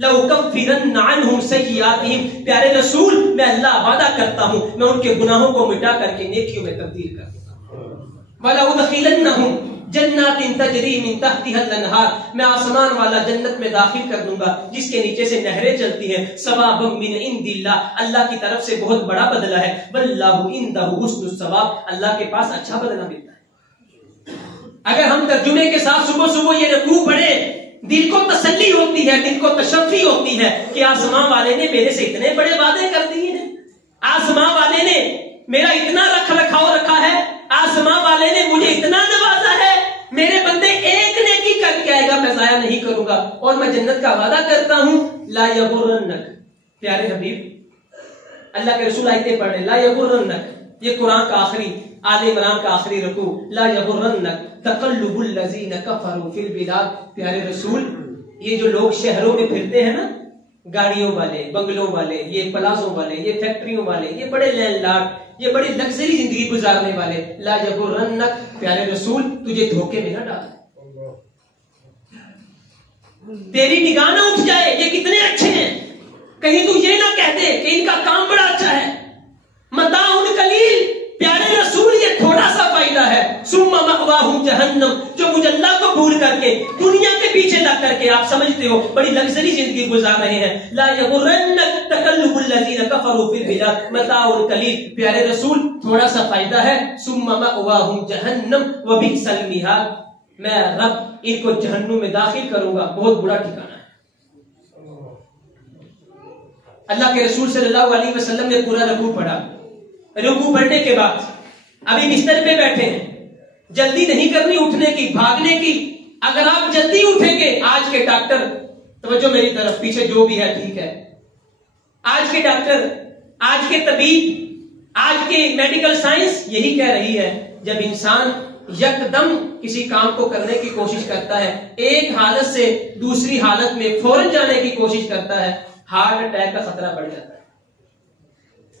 لَأُكَفِّرَنَّ عَنْهُمْ سَيِّئَاتِهِمْ، پیارے رسول میں اللہ وعدہ کرتا ہوں میں ان کے گناہوں کو مٹا کر کے نیکیوں میں تبدیل کر دوں گا. وَلَأُدْخِلَنَّهُمْ جنات تجری من تحتها الانہار، میں آسمان والا جنت میں داخل کر دوں گا جس کے نیچے سے نہریں چلتی ہیں. ثوابا من عند اللہ، اللہ کی طرف سے بہت بڑا بدلہ ہے. واللہ عنده حسن الثواب، اللہ کے پاس اچھا بدلہ ملتا ہے. اگر ہم ترجمے کے ساتھ صبح صبح یہ رکوع پڑھیں، دل کو تسلی ہوتی ہے، دل کو تشفی ہوتی ہے کہ آسمان والے نے میرے سے اتنے بڑے وعدے کر دیے ہیں، آسمان والے نے میرا اتنا رکھ رکھاؤ رکھا ہے، آسمان والے نے مجھے اتنا نوازا ہے، میرے بندے ایک نیکی کر کے آئے گا میں ضائع نہیں کروں گا، اور میں جنت کا وعدہ کرتا ہوں. لا یغرنک، پیارے حبیب اللہ کے رسول آیتیں پڑھ رہے. لا یغرنک، یہ قرآن کا آخری، آل عمران کا آخری رکوع. لا یغرنک تقلب الذین کفروا فی البلاد، پیارے رسول یہ جو لوگ شہروں میں پھرتے ہیں نا، گاڑیوں والے، بنگلوں والے، یہ پلازوں والے، یہ فیکٹریوں والے، یہ بڑے لینڈ لارڈ، یہ بڑی لگژری زندگی گزارنے والے. لا یغرنک، پیارے رسول تجھے دھوکے میں نہ ڈالے، تیری نگاہ نہ اٹھ جائے یہ کتنے اچھے ہیں، کہیں تو یہ نہ کہہ دے کہ ان کا کام بڑا اچھا ہے. متاع قلیل، پیارے رسول یہ تھوڑا سا فائدہ ہے. ثم مأواہم جہنم، جو مجھے اللہ کو بھول کر کے دنیا کے پیچھے لگ کر کے آپ سمجھتے ہو بڑی لگژری زندگی گزار رہے ہیں. لا یغرنک تقلب الذین کفروا فی البلاد متاع قلیل، پیارے رسول تھوڑا سا فائدہ ہے. ثم مأواہم جہنم وبئس المہاد، میں رب ان کو جہنم میں داخل کروں گا، بہت برا ٹھکانہ ہے. اللہ کے رسول صلی اللہ علیہ وسلم نے پورا رکوع پڑھا. رکوع پڑھنے کے بعد ابھی بستر پہ بیٹھے ہیں، جلدی نہیں کرنی اٹھنے کی، بھاگنے کی. اگر آپ جلدی اٹھیں گے، آج کے ڈاکٹر، توجہ میری طرف، پیچھے جو بھی ہے ٹھیک ہے، آج کے ڈاکٹر، آج کے طبیب، آج کے میڈیکل سائنس یہی کہہ رہی ہے جب انسان یکدم کسی کام کو کرنے کی کوشش کرتا ہے، ایک حالت سے دوسری حالت میں فوراً جانے کی کوشش کرتا ہے، ہارٹ اٹیک کا خطرہ بڑھ جاتا ہے.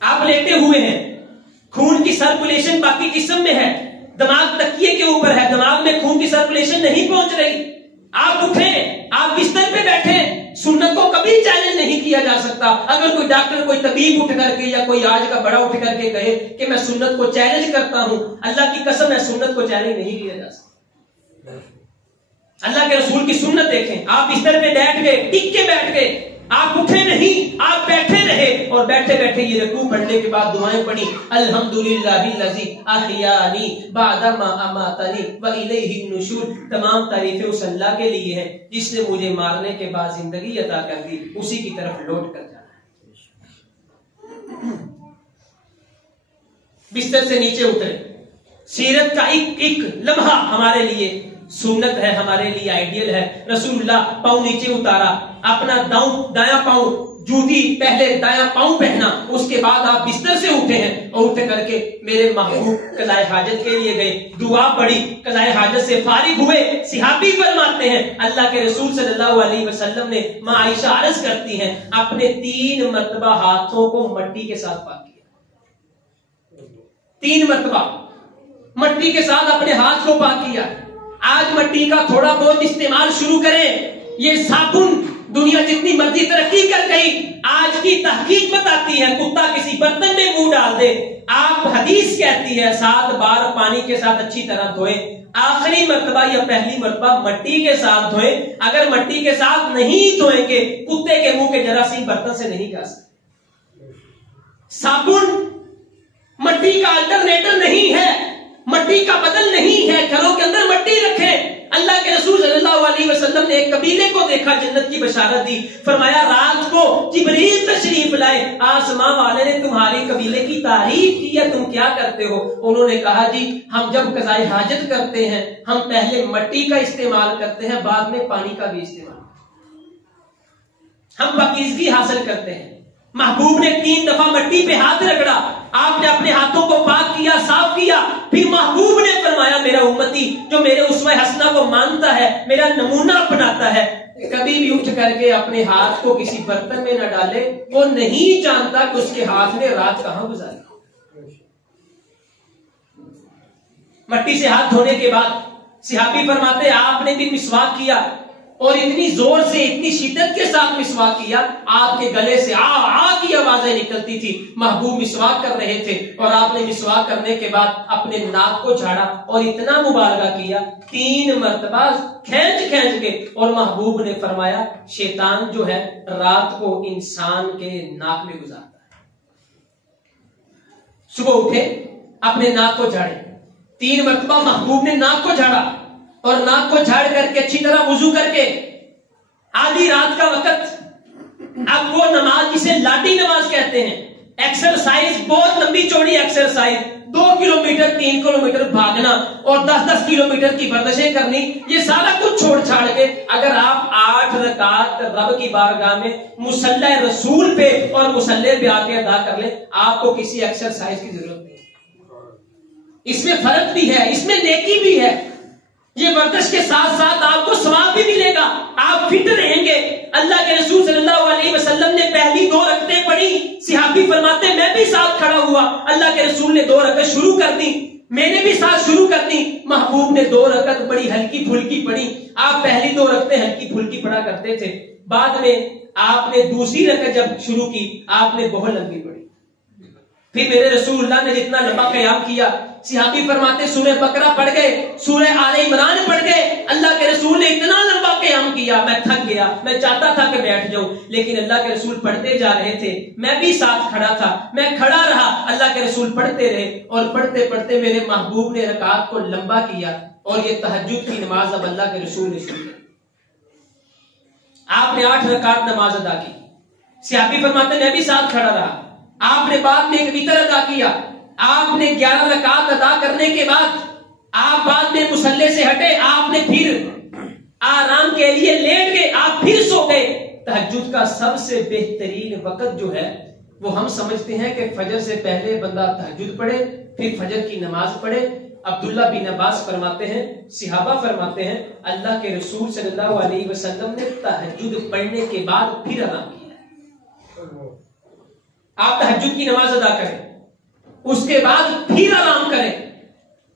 آپ لیٹے ہوئے ہیں، خون کی سرکولیشن باقی جسم میں ہے، دماغ تکیے کے اوپر ہے، دماغ میں خون کی سرکولیشن نہیں پہنچ رہی. آپ اٹھیں، آپ بستر پہ بیٹھیں، سنت کو کبھی چیلنج نہیں کیا جا سکتا. اگر کوئی ڈاکٹر، کوئی طبیب اٹھ کر کے یا کوئی آج کا بڑا اٹھ کر کے کہے کہ میں سنت کو چیلنج کرتا ہوں، اللہ کی قسم ہے سنت کو چیلنج نہیں کیا جا سکتا. اللہ کے رسول کی سنت دیکھیں، آپ بستر پہ بیٹھ گئے، ٹک کے بیٹھ گئے، آپ اٹھے نہیں، آپ بیٹھے رہے، اور بیٹھے بیٹھے یہ رکوع پڑھنے کے بعد دعائیں پڑھی. الحمدللہ الذی احیانی بعد ما اماتنی والیہ النشور، تمام تعریفیں اس اللہ کے لیے ہیں جس نے مجھے مارنے کے بعد زندگی عطا کر دی، اسی کی طرف لوٹ کر جانا ہے. بستر سے نیچے اترے، سیرت کا ایک لمحہ ہمارے لیے سنت ہے، ہمارے لیے آئیڈیل ہے. رسول اللہ پاؤں نیچے اتارا، اپنا دایاں پاؤں، جوتی پہلے دایاں پاؤں پہنا، اس کے بعد آپ بستر سے اٹھے ہیں اور اٹھ کر کے میرے محبوب قضائے حاجت کے لیے گئے، دعا پڑھی، قضائے حاجت سے فارغ ہوئے. صحابی فرماتے ہیں اللہ کے رسول صلی اللہ علیہ وسلم نے، ماں عائشہ عرض کرتی ہیں، اپنے 3 مرتبہ ہاتھوں کو مٹی کے ساتھ پاک کیا. 3 مرتبہ مٹی کے ساتھ اپنے ہاتھ کو پاک کیا. آج مٹی کا تھوڑا بہت استعمال شروع کریں. یہ صابن دنیا جتنی مرضی ترقی کر گئی، آج کی تحقیق بتاتی ہے کتا کسی برتن میں منہ ڈال دے، آپ حدیث کہتی ہے 7 بار پانی کے ساتھ اچھی طرح دھوئیں، آخری مرتبہ یا پہلی مرتبہ مٹی کے ساتھ دھوئیں. اگر مٹی کے ساتھ نہیں دھوئیں گے، کتے کے منہ کے جراثیم برتن سے نہیں جا سکتے. صابن مٹی کا الٹرنیٹر نہیں ہے، مٹی کا بدل نہیں ہے. گھروں کے اندر مٹی رکھیں. اللہ کے رسول صلی اللہ علیہ وسلم نے ایک قبیلے کو دیکھا، جنت کی بشارت دی، فرمایا رات کو جبریل تشریف لائے، آسمان والے نے تمہاری قبیلے کی تعریف کی ہے، تم کیا کرتے ہو؟ انہوں نے کہا جی ہم جب قضائے حاجت کرتے ہیں ہم پہلے مٹی کا استعمال کرتے ہیں، بعد میں پانی کا بھی استعمال، ہم پاکیزگی حاصل کرتے ہیں۔ محبوب نے 3 دفعہ مٹی پہ ہاتھ رگڑا، آپ نے اپنے ہاتھوں کو پاک کیا، صاف کیا، پھر محبوب نے فرمایا میرا امتی جو میرے اسوہ حسنہ کو مانتا ہے، میرا نمونہ اپناتا ہے، کبھی بھی اٹھ کر کے اپنے ہاتھ کو کسی برتن میں نہ ڈالے، وہ نہیں جانتا کہ اس کے ہاتھ نے رات کہاں گزاری۔ مٹی سے ہاتھ دھونے کے بعد صحابی فرماتے آپ نے بھی مسواک کیا، اور اتنی زور سے اتنی شدت کے ساتھ مسواک کیا، آپ کے گلے سے آ کی آوازیں نکلتی تھی۔ محبوب مسواک کر رہے تھے اور آپ نے مسواک کرنے کے بعد اپنے ناک کو جھاڑا اور اتنا مبالغہ کیا 3 مرتبہ کھینچ کے، اور محبوب نے فرمایا شیطان جو ہے رات کو انسان کے ناک میں گزارتا ہے۔ صبح اٹھے اپنے ناک کو جھاڑے، 3 مرتبہ محبوب نے ناک کو جھاڑا، اور ناک کو جھاڑ کر کے اچھی طرح وضو کر کے آدھی رات کا وقت، اب وہ نماز جسے لاٹھی نماز کہتے ہیں، ایکسرسائز، بہت لمبی چوڑی ایکسرسائز، 2 کلومیٹر 3 کلومیٹر بھاگنا اور 10 کلومیٹر کی ورزشیں کرنی، یہ سارا کچھ چھوڑ چھاڑ کے اگر آپ 8 رکعت رب کی بارگاہ میں مصلی رسول پہ اور مصلی پہ آ کے ادا کر لیں، آپ کو کسی ایکسرسائز کی ضرورت نہیں۔ اس میں فرق بھی ہے، اس میں نیکی بھی ہے، یہ ورزش کے ساتھ ساتھ آپ کو ثواب بھی ملے گا، آپ فٹ رہیں گے۔ اللہ کے رسول صلی اللہ علیہ وسلم نے پہلی 2 رکعتیں پڑھی، صحابی فرماتے میں بھی ساتھ کھڑا ہوا، اللہ کے رسول نے 2 رکعت شروع کر دی، میں نے بھی ساتھ شروع کر دی، محبوب نے 2 رکعت بڑی ہلکی پھلکی پڑھی، آپ پہلی 2 رکعتیں ہلکی پھلکی پڑھا کرتے تھے، بعد میں آپ نے دوسری رکعت جب شروع کی آپ نے بہت لمبی پڑھی، پھر میرے رسول اللہ نے جتنا لمبا قیام کیا، صحابی فرماتے سورہ بقرہ پڑھ گئے، سورہ آل عمران پڑھ گئے، اللہ کے رسول نے اتنا لمبا قیام کیا میں تھک گیا، میں چاہتا تھا کہ بیٹھ جاؤں، لیکن اللہ کے رسول پڑھتے جا رہے تھے، میں بھی ساتھ کھڑا تھا، میں کھڑا رہا، اللہ کے رسول پڑھتے رہے، اور پڑھتے پڑھتے میرے محبوب نے رکعات کو لمبا کیا، اور یہ تہجد کی نماز اب اللہ کے رسول نے شروع کی، آپ نے 8 رکعت نماز ادا کی، صحابی فرماتے میں بھی ساتھ کھڑا رہا، آپ نے بعد میں ایک وتر ادا کیا، آپ نے 11 رکعت ادا کرنے کے بعد آپ بعد میں مصلی سے ہٹے، آپ نے پھر آرام کے لیے لیٹ گئے، آپ پھر سو گئے۔ تہجد کا سب سے بہترین وقت جو ہے وہ ہم سمجھتے ہیں کہ فجر سے پہلے بندہ تہجد پڑھے، پھر فجر کی نماز پڑھے۔ عبداللہ بن عباس فرماتے ہیں، صحابہ فرماتے ہیں، اللہ کے رسول صلی اللہ علیہ وسلم نے تہجد پڑھنے کے بعد پھر آرام کیا۔ آپ تہجد کی نماز ادا کریں، اس کے بعد پھر آرام کریں،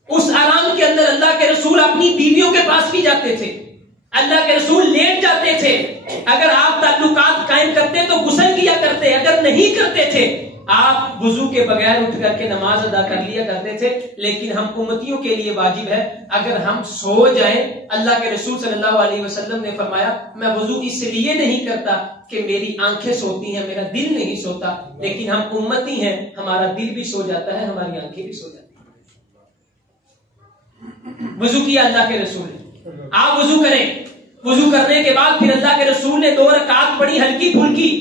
اس آرام کے اندر اللہ کے رسول اپنی بیویوں کے پاس بھی جاتے تھے، اللہ کے رسول لیٹ جاتے تھے، اگر آپ تعلقات قائم کرتے تو غسل کیا کرتے، اگر نہیں کرتے تھے آپ وضو کے بغیر اٹھ کر کے نماز ادا کر لیا کرتے تھے۔ لیکن ہم امتیوں کے لیے واجب ہے اگر ہم سو جائیں، اللہ کے رسول صلی اللہ علیہ وسلم نے فرمایا میں وضو اس لیے نہیں کرتا کہ میری آنکھیں سوتی ہیں، میرا دل نہیں سوتا، لیکن ہم امتی ہیں، ہمارا دل بھی سو جاتا ہے، ہماری آنکھیں بھی سو جاتی ہیں۔ وضو کیا اللہ کے رسول نے، آپ وضو کریں، وضو کرنے کے بعد پھر اللہ کے رسول نے 2 رکعت پڑھی ہلکی پھلکی،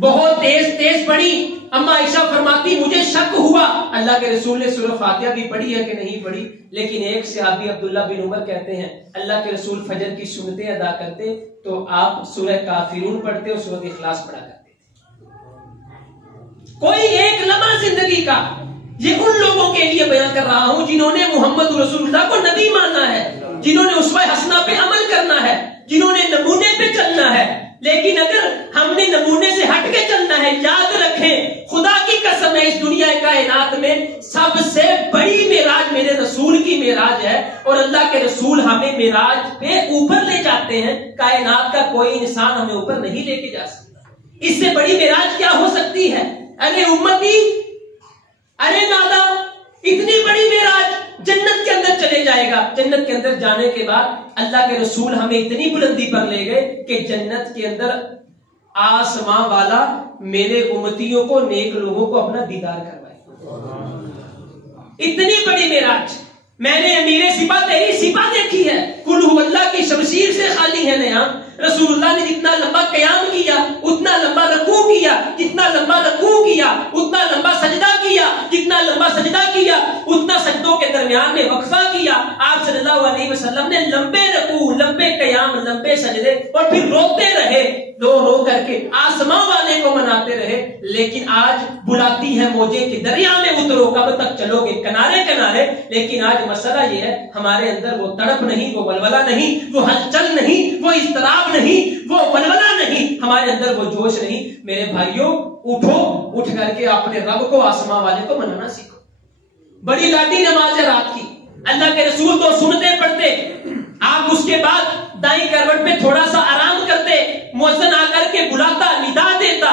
بہت تیز پڑھی۔ اما عائشہ فرماتی مجھے شک ہوا اللہ کے رسول نے سورہ فاتحہ بھی پڑھی ہے کہ نہیں پڑھی، لیکن ایک صحابی عبداللہ بن عمر کہتے ہیں اللہ کے رسول فجر کی سنتیں ادا کرتے تو آپ سورہ کافرون پڑھتے اور سورہ اخلاص پڑھا کرتے تھے۔ کوئی ایک لمحہ زندگی کا، یہ ان لوگوں کے لیے بیان کر رہا ہوں جنہوں نے محمد رسول اللہ کو نبی ماننا ہے، جنہوں نے اسوہ حسنہ پہ عمل کرنا ہے، جنہوں نے نمونے پہ چلنا ہے۔ لیکن اگر ہم نے نمونے سے ہٹ کے چلنا ہے، یاد رکھیں خدا کی قسم ہے اس دنیا کائنات میں سب سے بڑی معراج میرے رسول کی معراج ہے، اور اللہ کے رسول ہمیں معراج پہ اوپر لے جاتے ہیں، کائنات کا کوئی انسان ہمیں اوپر نہیں لے کے جا سکتا۔ اس سے بڑی معراج کیا ہو سکتی ہے؟ ارے امتی، ارے نادا، اتنی بڑی معراج جنت کے اندر چلے جائے گا۔ جنت کے اندر جانے کے بعد اللہ کے رسول ہمیں اتنی بلندی پر لے گئے کہ جنت کے اندر آسمان والا میرے امتیوں کو، نیک لوگوں کو اپنا دیدار کروائے۔ اتنی بڑی معراج، میں نے امیر سپاہ تیری سپاہ دیکھی ہے، قل ہو اللہ کی شمشیر سے خالی ہے نیام۔ رسول اللہ نے جتنا لمبا قیام کیا اتنا لمبا رکوع کیا، جتنا لمبا رکوع کیا اتنا لمبا سجدہ کیا، جتنا لمبا سجدہ کیا اتنا سجدوں کے درمیان میں وقفہ کیا۔ آپ صلی اللہ علیہ وسلم نے لمبے رکوع، لمبے قیام، لمبے سجدے اور پھر روتے رہے، رو رو کر کے آسمان والے کو مناتے رہے۔ لیکن آج بلاتی ہے موجیں کہ دریا میں اترو، کب تک چلو گے کنارے کنارے؟ لیکن آج مسئلہ یہ ہے ہمارے اندر وہ تڑپ نہیں، وہ ولولہ نہیں، وہ ہلچل نہیں، وہ اضطراب نہیں، وہ ولولہ نہیں، ہمارے اندر وہ جوش نہیں۔ میرے بھائیوں اٹھو، اٹھ کر کے اپنے رب کو، آسمان والے کو منانا سیکھو۔ بڑی لاٹی نماز ہے رات کی، اللہ کے رسول تو سنتے پڑھتے، آپ اس کے بعد دائیں کروٹ پہ تھوڑا سا آرام کرتے، مؤذن آ کر کے بلاتا، ندا دیتا،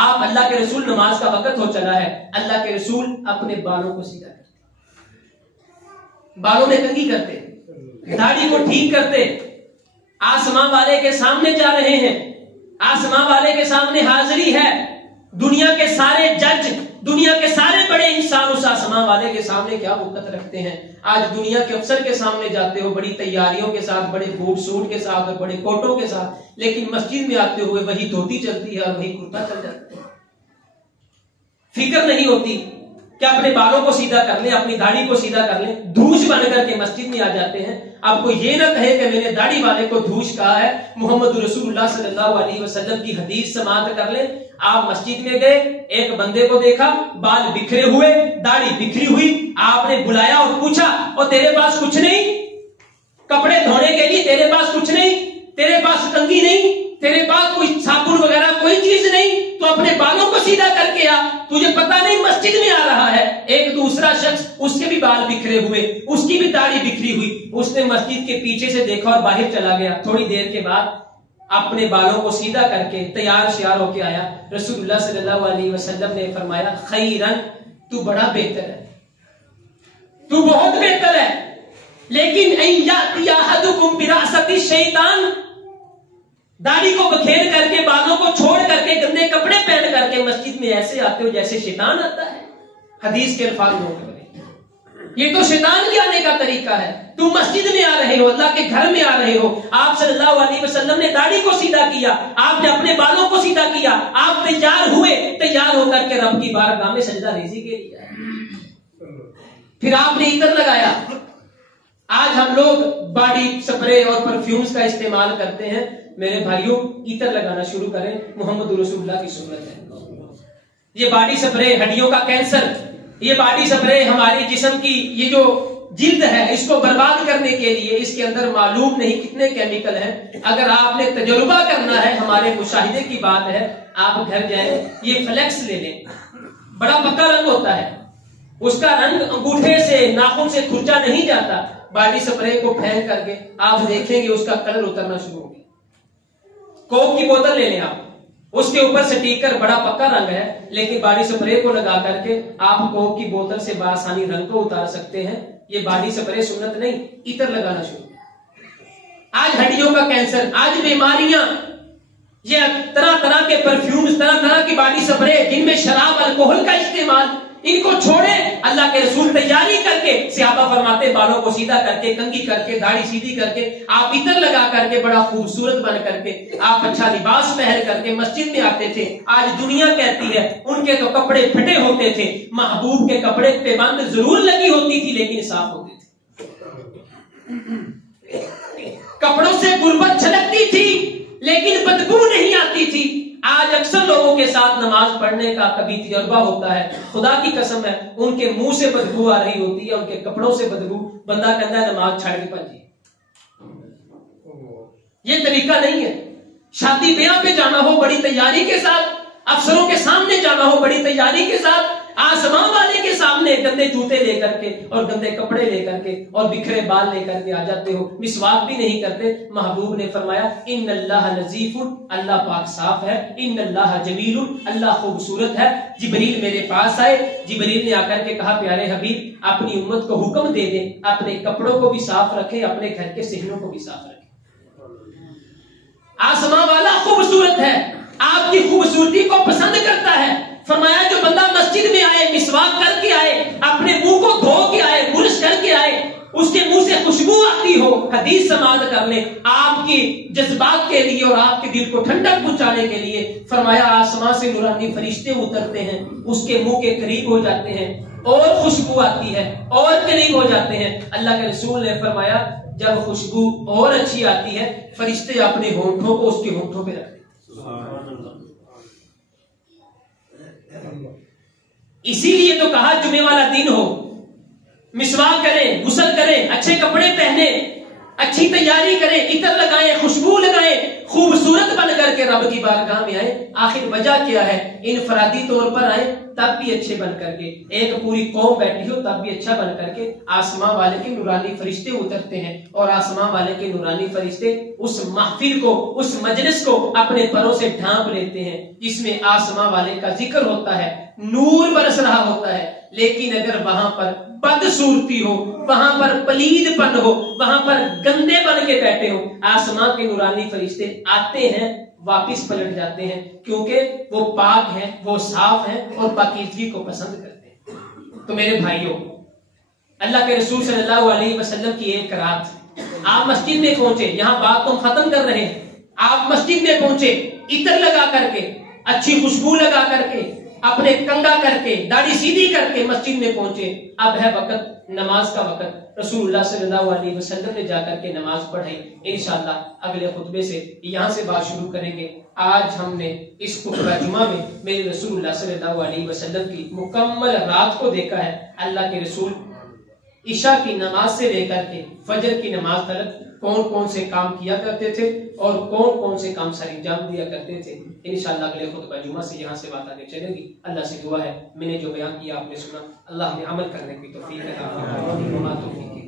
آپ اللہ کے رسول نماز کا وقت ہو چلا ہے، اللہ کے رسول اپنے بالوں کو سیدھا کرتے، بالوں میں کنگھی کرتے، داڑھی کو ٹھیک کرتے، آسمان والے کے سامنے جا رہے ہیں، آسمان والے کے سامنے حاضری ہے، دنیا کے سارے جج، دنیا کے سارے بڑے انسان اس آسمان والے کے سامنے کیا وقت رکھتے ہیں۔ آج دنیا کے افسر کے سامنے جاتے ہو بڑی تیاریوں کے ساتھ، بڑے بوٹ سوٹ کے ساتھ اور بڑے کوٹوں کے ساتھ، لیکن مسجد میں آتے ہوئے وہی دھوتی چلتی ہے اور وہی کرتا چل جاتا ہے۔ فکر نہیں ہوتی کہ اپنے بالوں کو سیدھا کر لیں، اپنی داڑھی کو سیدھا کر لیں، دھوش بن کر کے مسجد میں آ جاتے ہیں۔ آپ کو یہ نہ کہے کہ میں نے داڑھی والے کو دھوش کہا ہے، محمد رسول اللہ صلی اللہ علیہ وسلم کی حدیث سماعت کر لیں۔ آپ مسجد میں گئے، ایک بندے کو دیکھا، بال بکھرے ہوئے، داڑھی بکھری ہوئی، آپ نے بلایا اور پوچھا، اور تیرے پاس کچھ نہیں؟ کپڑے دھونے کے لیے تیرے پاس کچھ نہیں؟ تیرے پاس کنگھی نہیں؟ تیرے پاس کوئی صابن وغیرہ کوئی چیز نہیں؟ تو اپنے بالوں کو سیدھا کر کے آ، تجھے پتا نہیں مسجد میں آ رہا ہے۔ ایک دوسرا شخص، اس کے بھی بال بکھرے ہوئے، اس کی بھی داڑھی بکھری ہوئی، اس نے مسجد کے پیچھے سے دیکھا اور باہر چلا گیا۔ تھوڑی دیر کے بعد اپنے بالوں کو سیدھا کر کے تیار شیار ہو کے آیا۔ رسول اللہ صلی اللہ علیہ وسلم نے فرمایا، خیرن، تو بڑا بہتر ہے، تو بہت بہتر ہے، لیکن ان یاتی احدکم براست الشیطان، داڑھی کو بکھیر کر کے، بالوں کو چھوڑ کر کے، گندے کپڑے پہن کر کے مسجد میں ایسے آتے ہو جیسے شیطان آتا ہے۔ حدیث کے الفاظ نوٹ کریں، یہ تو شیطان کے آنے کا طریقہ ہے۔ تم مسجد میں آ رہے ہو، اللہ کے گھر میں آ رہے ہو، آپ صلی اللہ علیہ وسلم نے داڑھی کو سیدھا کیا، آپ نے اپنے بالوں کو سیدھا کیا، آپ تیار ہوئے، تیار ہو کر کے رب کی بارگاہ میں سجدہ ریزی کے لیے، پھر آپ نے عطر لگایا۔ آج ہم لوگ باڈی سپرے اور پرفیومز کا استعمال کرتے ہیں۔ میرے بھائیوں عطر لگانا شروع کریں، محمد رسول اللہ کی سنت ہے۔ یہ باڈی سپرے ہڈیوں کا کینسر، یہ باڈی سپرے ہماری جسم کی یہ جو جلد ہے اس کو برباد کرنے کے لیے، اس کے اندر معلوم نہیں کتنے کیمیکل ہیں۔ اگر آپ نے تجربہ کرنا ہے، ہمارے مشاہدے کی بات ہے، آپ گھر جائیں، یہ فلیکس لے لیں، بڑا پکا رنگ ہوتا ہے، اس کا رنگ انگوٹھے سے، ناخن سے کھرچا نہیں جاتا۔ باڈی سپرے کو پھینک کر کے آپ دیکھیں گے اس کا کلر اترنا شروع ہو گیا۔ کوک کی بوتل لے لیں آپ، اس کے اوپر سٹیکر، بڑا پکا رنگ ہے، لیکن باڈی سپرے کو لگا کر کے آپ کوک کی بوتل سے بآسانی رنگ کو اتار سکتے ہیں۔ یہ باڈی سپرے سنت نہیں، عطر لگانا شروع۔ آج ہڈیوں کا کینسر، آج بیماریاں، یہ طرح طرح کے پرفیومز، طرح طرح کی باڈی سپرے جن میں شراب، الکوہل کا استعمال، ان کو چھوڑیں۔ اللہ کے رسول تیاری کر کے، صحابہ فرماتے بالوں کو سیدھا کر کے، کنگھی کر کے، داڑھی سیدھی کر کے، آپ عطر لگا کر کے، بڑا خوبصورت بن کر کے، آپ اچھا لباس پہن کر کے مسجد میں آتے تھے۔ آج دنیا کہتی ہے ان کے تو کپڑے پھٹے ہوتے تھے، محبوب کے کپڑے پہ بند ضرور لگی ہوتی تھی لیکن صاف ہوتے تھے، کپڑوں سے غربت چھلکتی تھی لیکن بدبو نہیں آتی تھی۔ آج اکثر لوگوں کے ساتھ نماز پڑھنے کا کبھی تجربہ ہوتا ہے، خدا کی قسم ہے ان کے منہ سے بدبو آ رہی ہوتی ہے، ان کے کپڑوں سے بدبو، بندہ کہتا ہے نماز چھاڑ کے بھاجی۔ یہ طریقہ نہیں ہے۔ شادی بیاہ پہ جانا ہو بڑی تیاری کے ساتھ، افسروں کے سامنے جانا ہو بڑی تیاری کے ساتھ، آسمان والے کے سامنے گندے جوتے لے کر کے اور گندے کپڑے لے کر کے اور بکھرے بال لے کر کے آ جاتے ہو، مسواک بھی نہیں کرتے۔ محبوب نے فرمایا ان اللہ نظیف، اللہ پاک صاف ہے، ان اللہ جمیل، اللہ خوبصورت ہے۔ جبریل میرے پاس آئے، جبریل نے آ کر کے کہا پیارے حبیب اپنی امت کو حکم دے دیں اپنے کپڑوں کو بھی صاف رکھے، اپنے گھر کے صحنوں کو بھی صاف رکھے۔ آسمان والا خوبصورت ہے، آپ کی خوبصورتی کو پسند کرتا ہے۔ فرمایا جو بندہ مسجد میں آئے، مسواک کر کے آئے، اپنے منہ کو دھو کے آئے، برش کر کے آئے، حدیث سماعت کر لیں آپ کی جذبات کے لیے اور آپ کے دل کو ٹھنڈک پہنچانے کے لیے. فرمایا آسمان سے نورانی فرشتے اترتے ہیں, اس کے منہ کے قریب ہو جاتے ہیں اور خوشبو آتی ہے اور قریب ہو جاتے ہیں. اللہ کے رسول نے فرمایا جب خوشبو اور اچھی آتی ہے فرشتے اپنے ہونٹوں کو اس کے ہونٹوں پہ رکھتے ہیں. اسی لیے تو کہا جمعے والا دن ہو, مسواک کریں, غسل کریں, اچھے کپڑے پہنے, اچھی تیاری کریں, عطر لگائیں, خوشبو لگائیں, خوبصورت بن کر کے رب کی بارگاہ میں آئیں. آخر وجہ کیا ہے؟ انفرادی طور پر آئیں تب بھی اچھے بن کر کے, ایک پوری قوم بیٹھی ہو تب بھی اچھا بن کر کے. آسمان والے کے نورانی فرشتے اترتے ہیں اور آسمان والے کے نورانی فرشتے اس محفل کو, اس مجلس کو اپنے پروں سے ڈھانپ لیتے ہیں جس میں آسمان والے کا ذکر ہوتا ہے, نور برس رہا ہوتا ہے. لیکن اگر وہاں پر بدصورتی ہو, وہاں پر پلید پن ہو, وہاں پر گندے بن کے بیٹھے ہو, آسمان کے نورانی فرشتے آتے ہیں واپس پلٹ جاتے ہیں, کیونکہ وہ پاک ہیں, وہ صاف ہیں اور پاکیزگی کو پسند کرتے ہیں. تو میرے بھائیوں, اللہ کے رسول صلی اللہ علیہ وسلم کی ایک رات آپ مسجد میں پہنچے, یہاں بات تو ہم ختم کر رہے ہیں, آپ مسجد میں پہنچے, عطر لگا کر کے, اچھی خوشبو لگا کر کے, اپنے کنگا کر کے, داڑھی سیدھی کر کے مسجد میں پہنچے. اب ہے وقت نماز کا وقت. رسول اللہ صلی اللہ علیہ وسلم نے جا کر کے نماز پڑھائی. انشاءاللہ اگلے خطبے سے یہاں سے بات شروع کریں گے. آج ہم نے اس خطبہ جمعہ میں میرے رسول اللہ صلی اللہ علیہ وسلم کی مکمل رات کو دیکھا ہے. اللہ کے رسول عشاء کی نماز سے لے کر کے فجر کی نماز تک کون کون سے کام کیا کرتے تھے اور کون کون سے کام سر انجام دیا کرتے تھے. انشاءاللہ اگلے خطبہ جمعہ سے یہاں سے بات آگے چلے گی. اللہ سے دعا ہے میں نے جو بیان کیا آپ نے سنا, اللہ ہمیں عمل کرنے کی توفیق عطا فرمائے. وما توفیقی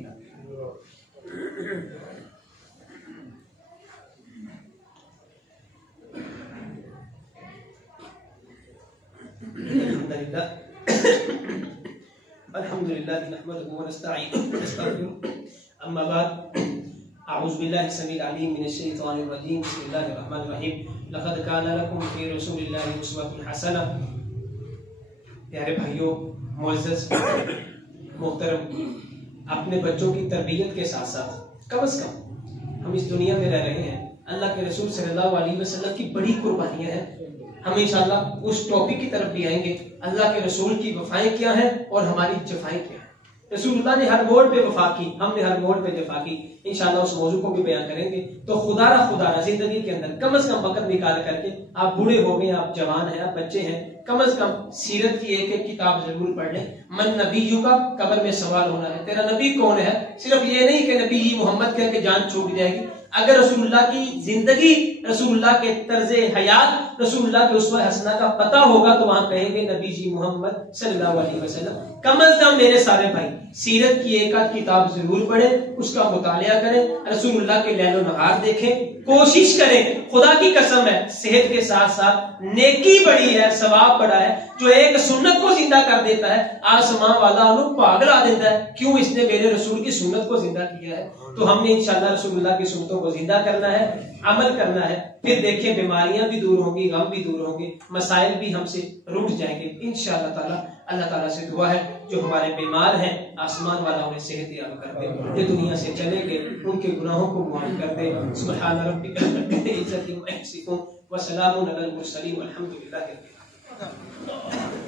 الحمدللہ نحمده ونستعینه ونستغفره. اما بعد, اعوذ باللہ السمیع العلیم من الشیطان الرجیم. بسم اللہ الرحمن الرحیم. لقد کان لکم فی رسول اللہ اسوۃ حسنہ. پیارے بھائیوں, معزز محترم, اپنے بچوں کی تربیت کے ساتھ ساتھ کم از کم ہم اس دنیا میں رہ رہے ہیں. اللہ کے رسول صلی اللہ علیہ وسلم کی بڑی قربانیاں ہیں. ہم انشاءاللہ اس ٹاپک کی طرف بھی آئیں گے, اللہ کے رسول کی وفائیں کیا ہیں اور ہماری جفائیں کیا ہیں. رسول اللہ نے ہر موڑ پہ وفا کی, ہم نے ہر موڑ پہ جفا کی. انشاءاللہ اس موضوع کو بھی بیان کریں گے. تو خدا را زندگی کے اندر کم از کم وقت نکال کر کے, آپ بوڑھے ہو گئے, آپ جوان ہیں, آپ بچے ہیں, کم از کم سیرت کی ایک ایک کتاب ضرور پڑھ لیں. من نبیوں کا قبر میں سوال ہونا ہے, تیرا نبی کون ہے. صرف یہ نہیں کہ نبی محمد کہہ کے جان چھوٹ جائے گی. اگر رسول اللہ کی زندگی, رسول اللہ کے طرز حیات, رسول اللہ کے اسوہ حسنہ کا پتہ ہوگا تو وہاں کہیں گے نبی جی محمد صلی اللہ علیہ وسلم. کم از کم میرے سارے بھائی سیرت کی ایک آدھ کتاب ضرور پڑھیں, اس کا مطالعہ کریں, رسول اللہ کے لیل و نہار دیکھیں, کوشش کریں. خدا کی قسم ہے صحت کے ساتھ ساتھ نیکی بڑی ہے, ثواب بڑا ہے. جو ایک سنت کو زندہ کر دیتا ہے آسمان والا انہوں پاگلا دیتا ہے, کیوں اس نے میرے رسول کی سنت کو زندہ کیا ہے. تو ہم نے انشاءاللہ رسول اللہ کی سنتوں کو زندہ کرنا ہے, عمل کرنا ہے. پھر دیکھیں بیماریاں بھی دور ہوں گی, غم بھی دور ہوں گے, مسائل بھی ہم سے روٹ جائیں گے انشاءاللہ تعالی. اللہ تعالیٰ سے دعا ہے جو ہمارے بیمار ہیں آسمان والا انہیں صحت یاب کر دے, جو دنیا سے چلے گئے ان کے گناہوں کو معاف کر دے. سبحان ربک رب العزۃ عما یصفون وسلام علی المرسلین والحمد للہ رب العالمین.